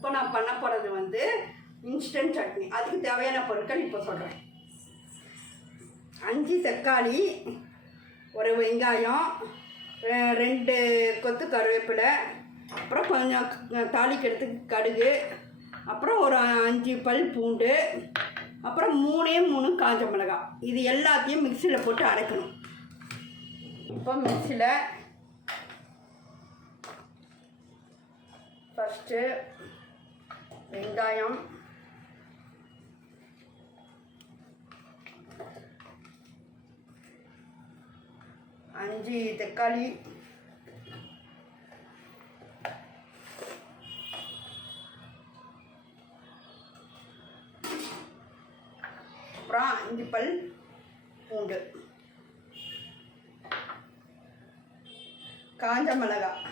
இப்போ நான் பண்ண போகிறது வந்து இன்ஸ்டன்ட் சட்னி. அதுக்கு தேவையான பொருட்கள் இப்போ சொல்கிறேன். 5 தக்காளி, ஒரு வெங்காயம், 2 கொத்து கருவேப்பிலை, அப்புறம் கொஞ்சம் தாளிக்கிறதுக்கு கடுகு, அப்புறம் ஒரு 5 பல் பூண்டு, அப்புறம் 3 காஞ்ச மிளகாய். இது எல்லாத்தையும் மிக்சியில் போட்டு அரைக்கணும். இப்போ மிக்சியில் ஃபஸ்ட்டு வெங்காயம், அஞ்சு தக்காளி, அப்புறம் 5 பல் பூண்டு, காஞ்ச மிளகாய்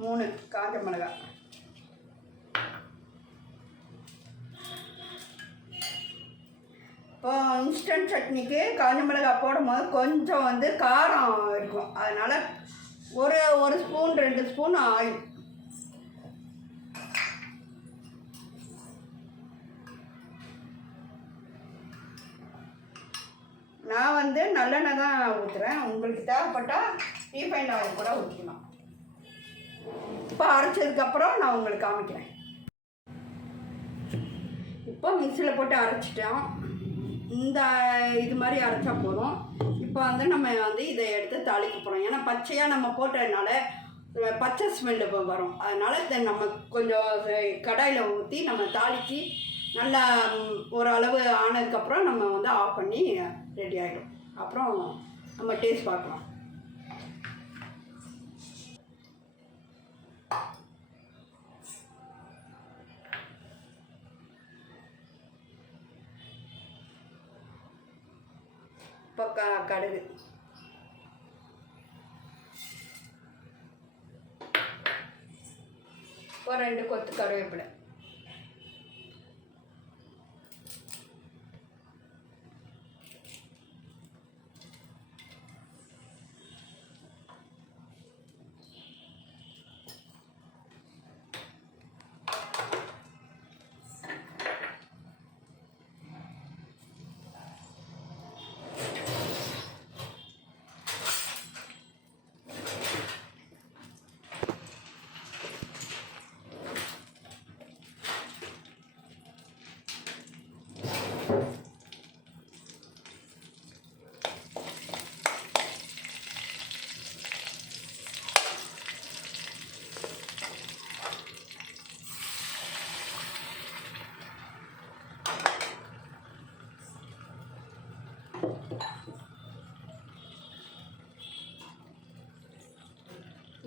3 காஞ்ச மிளகாய், இப்போ இன்ஸ்டன்ட் சட்னிக்கு காஞ்ச மிளகாய் போடும்போது கொஞ்சம் வந்து காரம் இருக்கும். அதனால் ஒரு ஸ்பூன் 2 ஸ்பூன் ஆயில். நான் வந்து நல்லெண்ணெய் தான் ஊற்றுறேன். உங்களுக்கு தேவைப்பட்டால் ரீஃபைண்ட் ஆயில் கூட ஊற்றிக்கலாம். இப்போ அரைச்சதுக்கப்புறம் நான் உங்களுக்கு காமிக்கிறேன். இப்போ மிக்சியில் போட்டு அரைச்சிட்டோம். இந்த இது மாதிரி அரைச்சா போதும். இப்போ வந்து நம்ம வந்து இதை எடுத்து தாளிக்க போகிறோம். ஏன்னா பச்சையாக நம்ம போட்டதுனால பச்சை ஸ்மெல்லு வரும். அதனால் இதை நம்ம கொஞ்சம் கடாயில் ஊற்றி நம்ம தாளித்து நல்லா ஓரளவு ஆனதுக்கப்புறம் நம்ம வந்து ஆஃப் பண்ணி ரெடி ஆகிடும். அப்புறம் நம்ம டேஸ்ட் பார்க்கலாம். இப்போ கடுகு, இப்போ 2 கொத்து கருவேப்பிலை,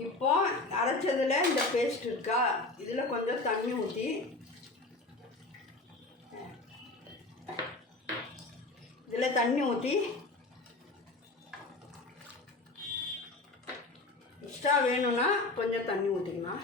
இப்போ அரைச்சதில் இந்த பேஸ்ட் இருக்கா, இதில் கொஞ்சம் தண்ணி ஊற்றி எக்ஸ்ட்ரா வேணும்னா கொஞ்சம் தண்ணி ஊற்றிக்கலாம்.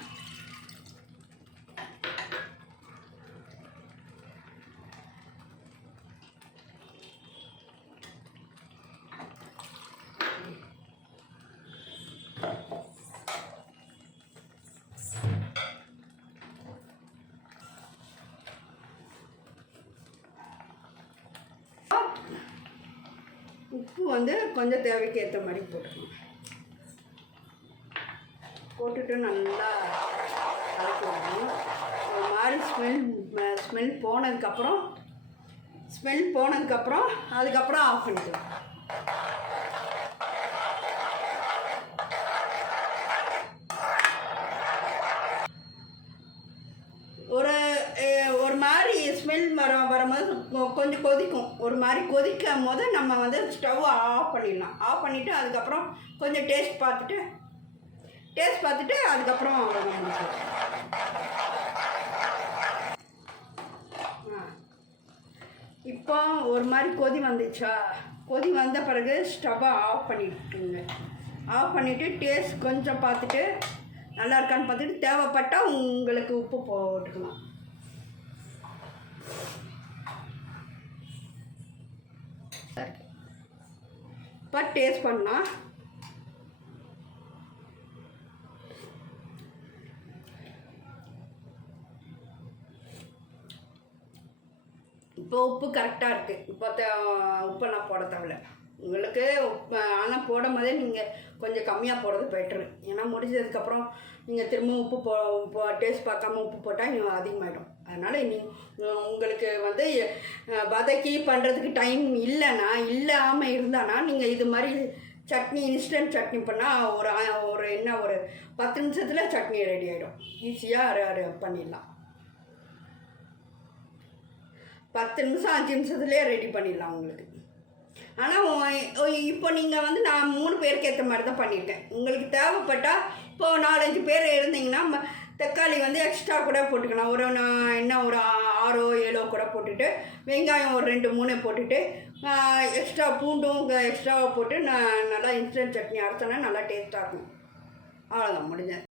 உப்பு வந்து கொஞ்சம் தேவைக்கு ஏற்ற மாதிரி போட்டுக்கணும். போட்டுட்டு நல்லா கலக்கி விடணும். ஒரு மாதிரி ஸ்மெல் போனதுக்கப்புறம் அதுக்கப்புறம் ஆஃப் பண்ணிக்கலாம். ஒரு மாதிரி ஸ்மெல் வரும்போது கொஞ்சம் கொதிக்கும். ஒரு மாதிரி கொதிக்கும் போது நம்ம வந்து ஸ்டவ் ஆஃப் பண்ணிடலாம். ஆஃப் பண்ணிவிட்டு அதுக்கப்புறம் கொஞ்சம் டேஸ்ட் பார்த்துட்டு அதுக்கப்புறம் இப்போ ஒரு மாதிரி கொதி வந்துச்சா, கொதி வந்த பிறகு ஸ்டவ்வை ஆஃப் பண்ணிவிட்டுங்க. ஆஃப் பண்ணிவிட்டு டேஸ்ட் கொஞ்சம் பார்த்துட்டு நல்லா இருக்கான்னு பார்த்துட்டு தேவைப்பட்டால் உங்களுக்கு உப்பு போட்டுக்கலாம். இப்போ டேஸ்ட் பண்ணால் இப்போ உப்பு கரெக்டாக இருக்குது. இப்போ உப்பெல்லாம் போட தேவையில்ல உங்களுக்கு. ஆனால் போடும் போதே நீங்கள் கொஞ்சம் கம்மியாக போடுறது பெட்ரு. ஏன்னா முடிஞ்சதுக்கப்புறம் நீங்கள் திரும்ப உப்பு டேஸ்ட் பார்க்காம உப்பு போட்டால் இன்னும் அதிகமாகிடும். அதனால் உங்களுக்கு வந்து வதக்கி பண்ணுறதுக்கு டைம் இல்லாமல் இருந்தானா நீங்கள் இது மாதிரி சட்னி, இன்ஸ்டன்ட் சட்னி பண்ணால் ஒரு 10 நிமிஷத்தில் சட்னி ரெடி ஆகிடும். ஈஸியாக பண்ணிடலாம். 10 நிமிஷம் 5 நிமிஷத்துலேயே ரெடி பண்ணிடலாம் உங்களுக்கு. ஆனால் இப்போ நீங்கள் வந்து நான் 3 பேருக்கு ஏற்ற மாதிரி தான் பண்ணியிருக்கேன். உங்களுக்கு தேவைப்பட்டால் இப்போது 4-5 பேர் இருந்தீங்கன்னா தக்காளி வந்து எக்ஸ்ட்ரா கூட போட்டுக்கலாம். ஒரு 6 7 கூட போட்டுட்டு வெங்காயம் ஒரு 2-3 போட்டுட்டு எக்ஸ்ட்ரா பூண்டும் எக்ஸ்ட்ராவாக போட்டு நல்லா இன்ஸ்டன்ட் சட்னி அரைச்சோன்னா நல்லா டேஸ்ட்டாக இருக்கும். அவ்வளோதான், முடிஞ்சேன்.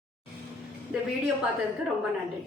இந்த வீடியோ பார்த்ததுக்கு ரொம்ப நன்றி.